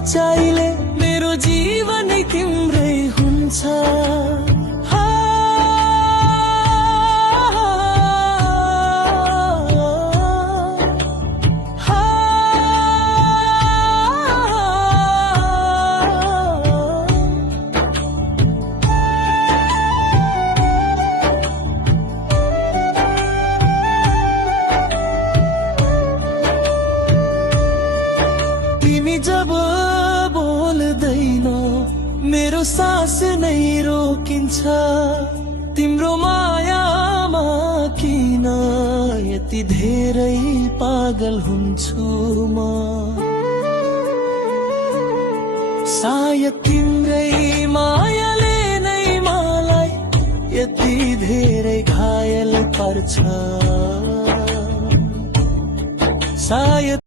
चाहिले मेरो जीवनै तिम्रै हुन्छ। तिमी जब बोल्दैनौ मेरो सास नै रोकिन्छ। तिम्रो मायामा किन यति धेरै पागल हुन्छु म। सायद तिम्रै मायाले नै मलाई यति धेरै घायल पर्छ। सायद